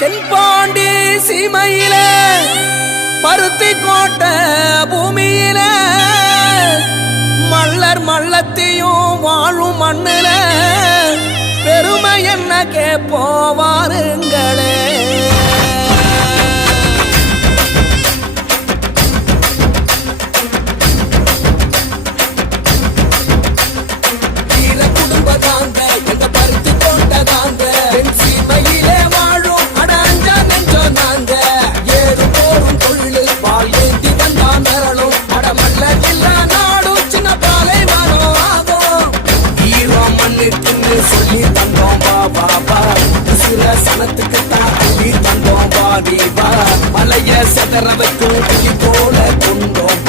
தென்பாண்டி சீமையில பருத்தி கோட்டை பூமியில மல்லர் மல்லத்தையும் வாழும் மண்ணுல பெருமை என்ன கேப்போவாருங்களே. சொல்லி தந்தோம் பாபா சில சனத்துக்கு தான் அள்ளி தந்தோம் பாபா மலைய செதற வைக்கும் போல கொண்டோம்.